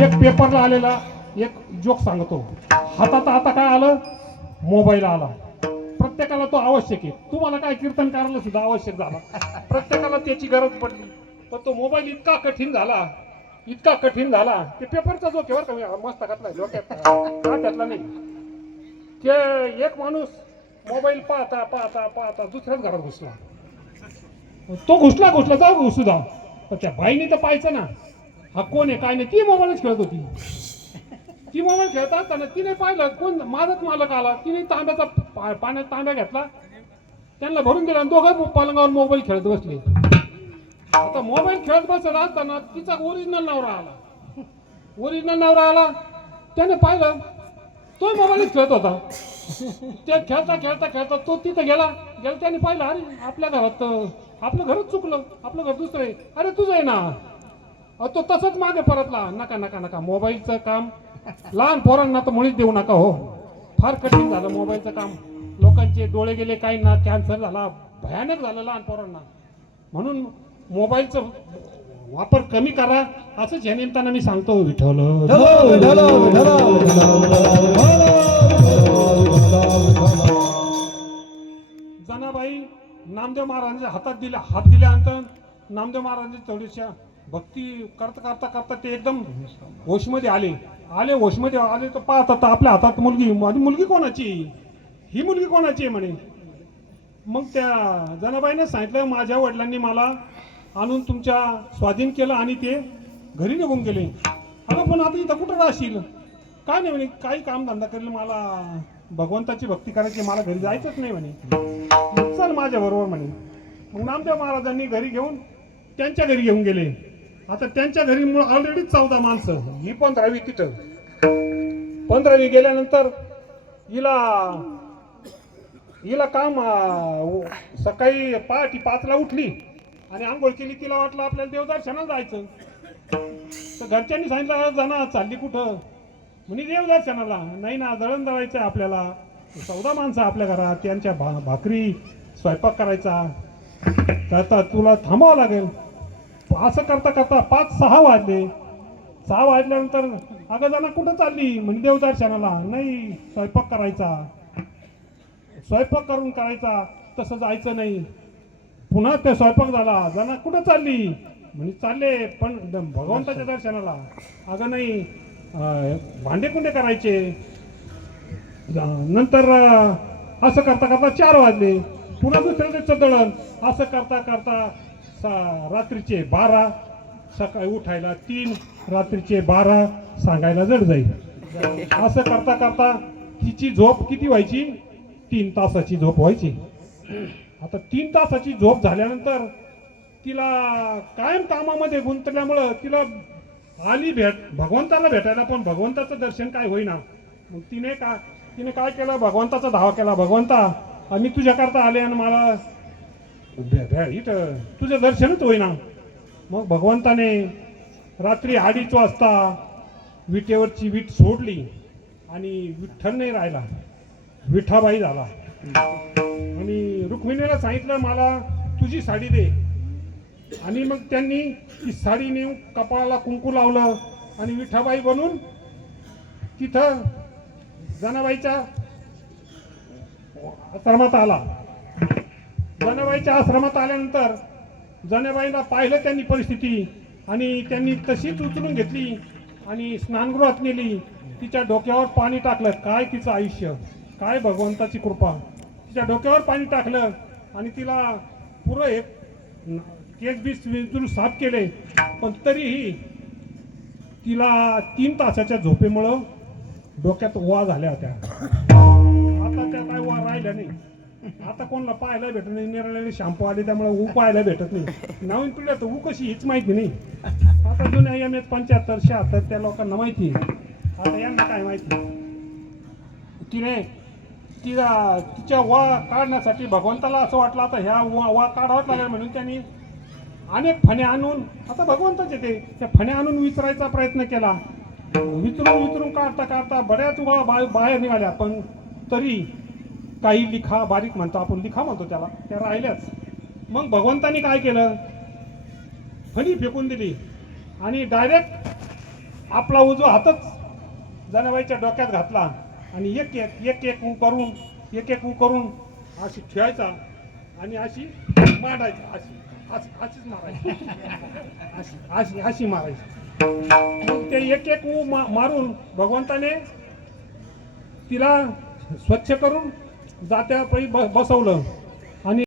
एक पेपरला आलेला एक जोक सांगतो. हातात आता काय आलं, मोबाईल आला. प्रत्येकाला तो आवश्यक आहे. तुम्हाला काय कीर्तन करायला सुद्धा आवश्यक झाला, प्रत्येकाला त्याची गरज पडली. पण तो मोबाईल इतका कठीण झाला, इतका कठीण झाला. ते पेपरचा जो केवर कमी मस्त घातला डोक्यातला नाही. ते एक माणूस मोबाईल पाहता पाहता पाहता दुसऱ्याच घरात घुसला. तो घुसला जाऊ घुसू द्या, पण त्या बाईने तर पाहायचं ना, हा कोण आहे काय नाही. ती मोबाईलच खेळत होती. ती मोबाईल खेळत असताना तिने पाहिलं कोण माझाच मालक आला. तिने तांब्याचा पाण्यात तांब्या घेतला, त्यांना भरून दिला आणि दोघं पलंगावर मोबाईल खेळत बसले. आता मोबाईल खेळत बसत असताना तिचा ओरिजिनल नवरा आला. त्याने पाहिलं तो मोबाईलच खेळत होता. ते खेळता तो तिथं गेला. त्याने पाहिलं अरे आपल्या घरात आपलं घरच चुकलं, आपलं घर दुसरं आहे. अरे तुझं आहे ना. तो तसंच मागे परतला. नका मोबाईलचं काम लहान पोरांना तर मुळीच देऊ नका हो. फार कठीण झालं मोबाईलचं काम. लोकांचे डोळे गेले, काही ना कॅन्सर झाला, भयानक झालं लहान पोरांना. म्हणून मोबाईलचा वापर कमी करा, असंच या निमित्तानं मी सांगतो. विठ्ठल जनाबाई नामदेव महाराजांच्या हात दिल्यानंतर नामदेव महाराजांची थोडीशा भक्ती करता ते एकदम होशमध्ये आले. होशमध्ये आले तर पाहतात आपल्या हातात मुलगी कोणाची, ही मुलगी कोणाची आहे म्हणे. मग त्या जनाबाईने सांगितलं माझ्या वडिलांनी मला आणून तुमच्या स्वाधीन केलं आणि ते घरी निघून गेले. अगं पण आता इथं कुठं राहशील, काय नाही म्हणे, काही काम धंदा करेल, मला भगवंताची भक्ती करायची, मला घरी जायचंच नाही म्हणे. चल माझ्या बरोबर म्हणे. मग नामदेव महाराजांनी त्यांच्या घरी घेऊन गेले. आता त्यांच्या घरी ऑलरेडी 14 माणसं, ही 15वी तिथं. 15वी गेल्यानंतर हिला काम सकाळी पहाटे 5ला उठली आणि आंघोळ केली. तिला वाटलं आपल्याला देवदर्शनाला जायचं. तर घरच्यांनी सांगितलं जाना चालली कुठं, म्हणे देवदर्शनाला. नाही ना, दळण दळायचं आहे आपल्याला, 14 माणसं आपल्या घरात, त्यांच्या भाकरी स्वयंपाक करायचा, करता तुला थांबावं लागेल. असं करता 5-6 वाजले. 6 वाजल्यानंतर अगं जाना कुठं चालली, म्हणजे देवदर्शनाला. नाही, स्वयंपाक करून करायचा, तसं जायचं नाही. पुन्हा ते स्वयंपाक झाला. जाना कुठं चालली, म्हणजे चालले पण भगवंताच्या दर्शनाला. अगं नाही, भांडे कुंडे करायचे. नंतर असं करता 4 वाजले. पुन्हा दुसऱ्या दिवसाचं दळण. असं करता रात्रीचे 12, सकाळी उठायला 3, रात्रीचे 12, सांगायला जड जाईल. असं करता तिची झोप किती व्हायची, 3 तासाची झोप व्हायची. आता 3 तासाची झोप झाल्यानंतर तिला कायम कामामध्ये गुंतल्यामुळं तिला आली भगवंताला भेटायला, पण भगवंताचं दर्शन काय होईना. मग तिने काय केलं, भगवंताचा धावा केला. भगवंता मी तुझ्याकरता आले आणि मला इथं तुझं दर्शनच होईना. मग भगवंताने रात्री 2:30 वाजता विटेवरची वीट सोडली आणि विठ्ठल नाही राहिला, विठाबाई झाला. आणि रुक्मिणीला सांगितलं मला तुझी साडी दे. आणि मग त्यांनी ती साडी नेऊन कपाळाला कुंकू लावलं आणि विठाबाई बनून तिथं जनाबाईच्या आश्रमात आला. जनाबाईच्या आश्रमात आल्यानंतर जनाबाईला पाहिलं त्यांनी परिस्थिती, आणि त्यांनी तशीच उचलून घेतली आणि स्नानगृहात नेली. तिच्या डोक्यावर पाणी टाकलं. काय तिचं आयुष्य, काय भगवंताची कृपा. तिच्या डोक्यावर पाणी टाकलं आणि तिला पुरं एक केस विंचरून साफ केले. पण तरीही तिला 3 तासाच्या झोपेमुळं डोक्यात वा झाल्या होत्या. आता त्या काय वा राहिल्या नाही. आता कोणाला पाहायला भेटत नाही. निराळे शॅम्पू आले त्यामुळे ऊ पाहायला भेटत नाही. नवीन पिढ्यात ऊ कशी हीच माहिती नाही. आता जुन्या MS 75, 76 त्या लोकांना माहिती. आता यांना काय माहिती. तिच्या वा काढण्यासाठी भगवंताला असं वाटलं आता ह्या वा काढावाच लागेल, म्हणून त्यांनी अनेक फणे आणून, आता भगवंताचे त्या फणे आणून विचारायचा प्रयत्न केला. विचारून काढता बऱ्याच वा बाहेर निघाल्या. पण तरी काही लिखा बारीक म्हणतो आपण, लिखा म्हणतो त्याला, त्या राहिल्याच. मग भगवंतानी काय केलं, फणी फेकून दिली आणि डायरेक्ट आपला उजवा हातच जनाबाईच्या डोक्यात घातला आणि एक ऊ करून अशी ठेवायचा आणि अशी मारायचा, अशीच मारायची, अशी मारायची. मग ते एक ऊ मारून भगवंताने तिला स्वच्छ करून जात्या बसवलं.